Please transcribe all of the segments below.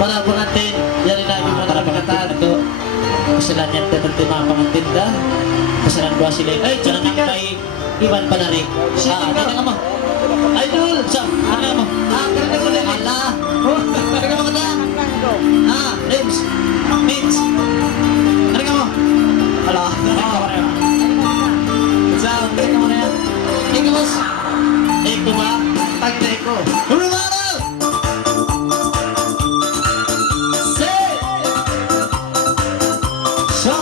Para po natin, yari na yung mga kapikatan ko. Kasalan yan tayo ng mga pangantinda. Kasalan ko sila. Ay, dyan ang may iwan pa na rin. Hindi ka mo. Idol! Sa, ano mo? Karina ko na. Ala! Karina mo kata? Lips! Meats! Karina mo? Ala! Sa, karina mo na yan. Ikaw mas. Eko ba? Tagin na eko. Rumano! Say! So!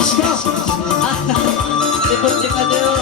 Let's go! Sipot-sip na tayo.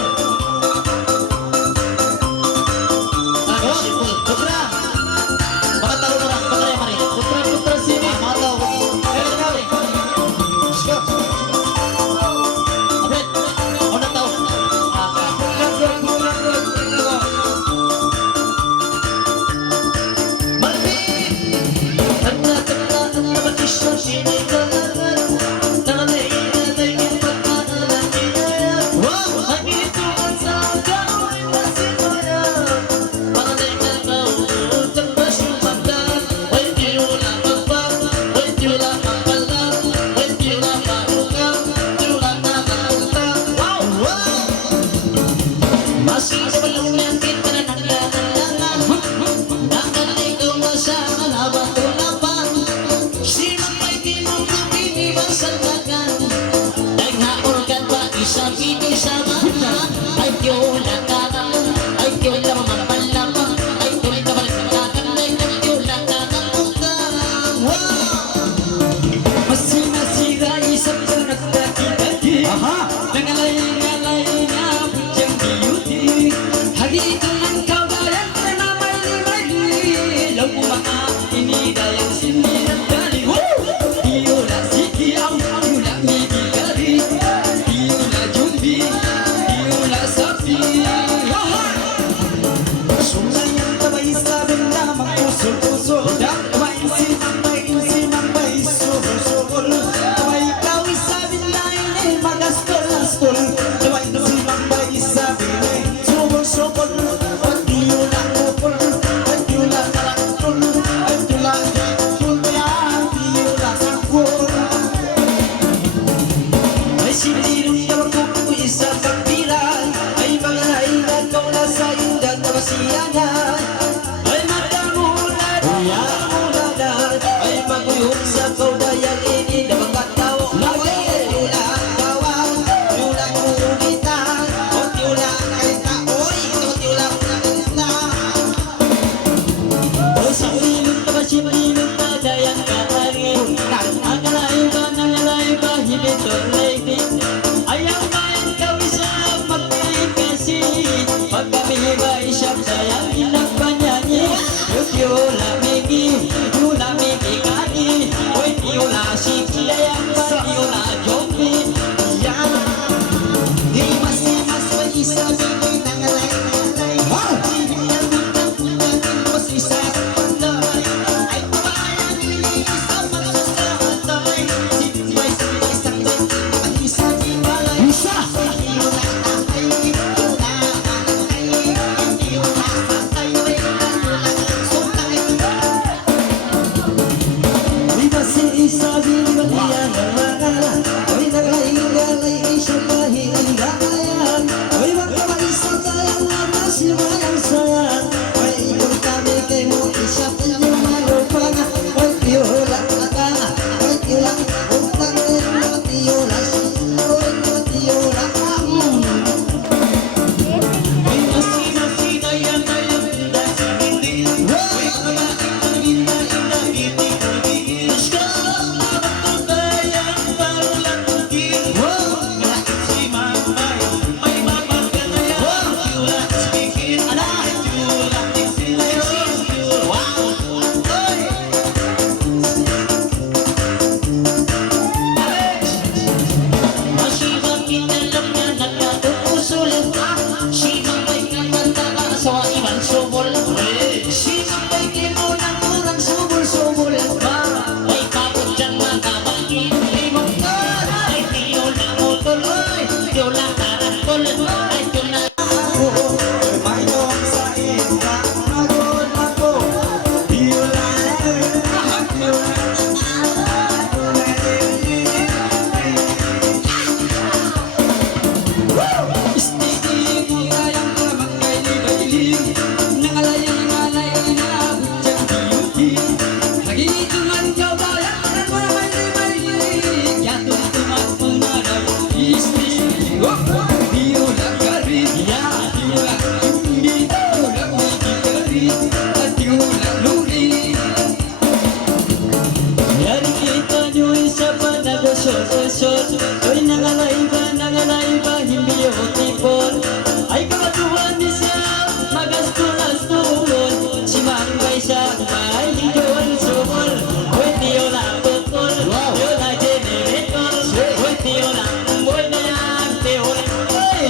relasyon. Oy, nangalay ba, hindi beautiful. Ay, kabatuan ni siya, magastulas tulon. Si Mangbay siya, may ligon sumol. Oy, tiyo lang tutol, tiyo lang generator. Oy, tiyo lang boy na yan, tiyo lang boy.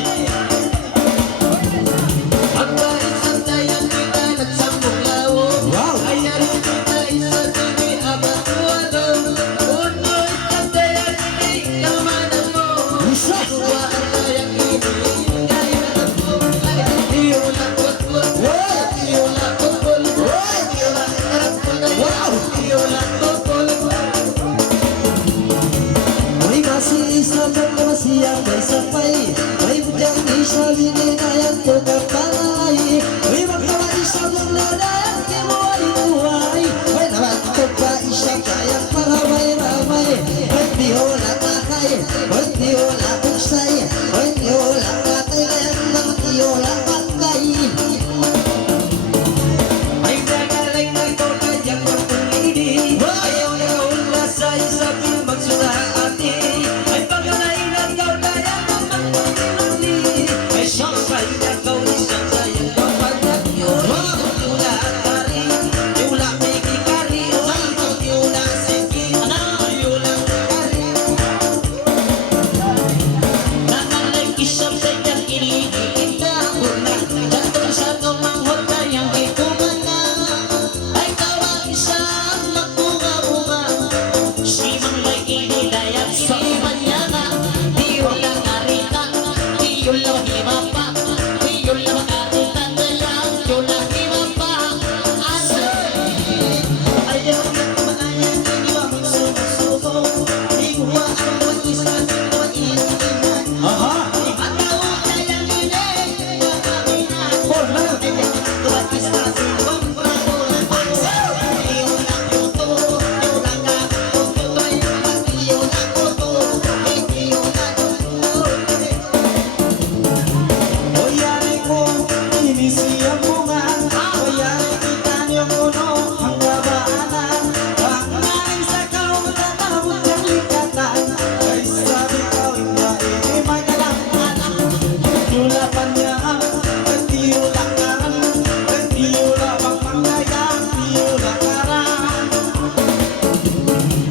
Pagkaisang tayang kita, nagsambong lawong. Ayarin kita, isa sige, abatuado. Uno'y tatayan, hindi kamanan mo. Kuha ang tayang ibig, kaya na po. Tiyo lang tutol, tiyo lang tutol. Tiyo lang karapol, tiyo lang tutol. May masisa kang masiyang may sapay. May bujang isa bininayan ko kapalay. May magkawa isa mong lalayan kimuhay buhay. May naman ko pa isa kayang maramay-ramay. May tiyola kakay, may tiyola kuksay. May tiyola katay kayang ng tiyola kakay. Ay nagaling na ito kayang magpulidi. Ayaw na kaula sa isabing magsulati. Ay pagkanay na ikaw kayang magpulidi. Ay siyang kayo na ikaw isang sayang kapagkat yun. Tiula at kari, tiula may kikari. Tiula sige, tiula kari. Nangalay isang sayang iniinda ko na. Jatuh sa tumanghot kayang ikuman na. Ay tawag isang magpunga-punga. Si Manglay inidayat sa imanyana. Tiyula narita, tiyula himapa. Tiyula makarita tayang tiyula himapa. Ayaw na kumaayan, hindi ba magsusubo. Ikuha ang mag-isa sa maintindihan. At tawag kayang inig, kakabinan. Tuwag isa sa ibang prabulan. Tiyula kuto, tiyula ka, kuto'y tiyula kuto. Tiyula kuto. Oyari ko, inisiyang bunga. Oyari kita niyo kuno, ang gabaanan. Ang naing sa kaungan, abot ng likatan. Ay sabi ko, hindi may kalamatan. Tiyulapan niya, ang tiyula karan. Ang tiyula pang pangayang, tiyula karan.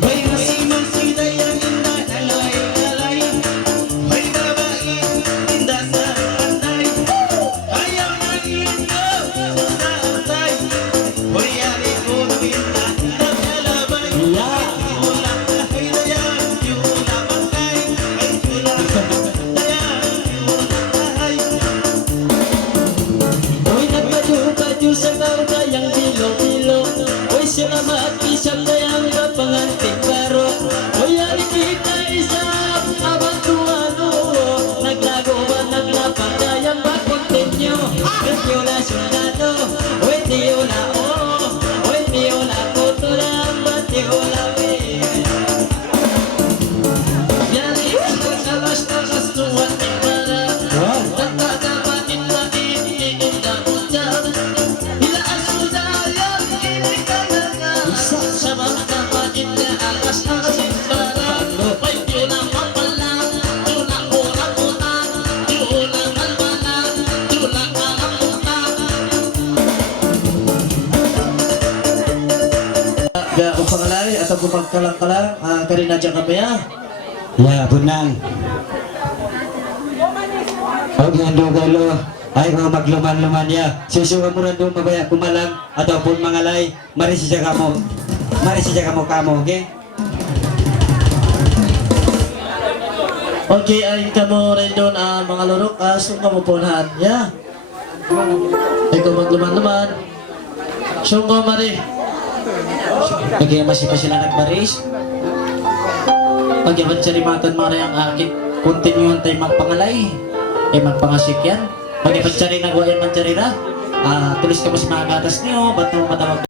May masinong siday ang inda, alay-alay. May babae, inda sa panday. Ayaw na inda, sa antay. Hoy, ari ko ng inda, naglalabay. Tiyula kahay na yan, tiyula pangkay. Ay tiyula na yan, tiyula kahay. Uy, nagkadyo-kadyo sa kautayang bilog-bilog. Uy, salamat isang tayang kapanganting baro. Uy, ari kita isang abatuano. Naglago ba naglapan tayang bakontenyo. Medyo na sundado. Uy, tiyo na uy, tiyo na kutulang ba tiyo na Yari ko sa las-takas tuwan ni para. Tatatapatin na iniinda mo dyan. Ilaas mo dahil hindi ka na nga. Sa mga tapatin na akas-akas yung para. May tiyula ka pala, tiyula ko kaputan. Tiyula kalmanan, tiyula ka kaputan. Kung pangalay atau kung pagkalang-kalang kanina dyan kami Ya, bunang. Huwag nga dugalo. Ay, kung magluman-luman ya. Susuwa mo rin doon mabaya kumalang ataupun mangalay. Marisisya kamo. Marisisya kamo kamo, okay? Okay, ay kamo rin doon mga lurok. So kamo punahan ya. Ay kung magluman-luman. Sungko mari. Pagkaya masih pa sila nagbaris. Pagyaman sa rimatan mga rin ang akin. Continue tayo magpangalay. Magpangasik yan. Pagyaman sa rin nagwayan man sa rin tulis ka mas mga gatas niyo. Ba't mo matawag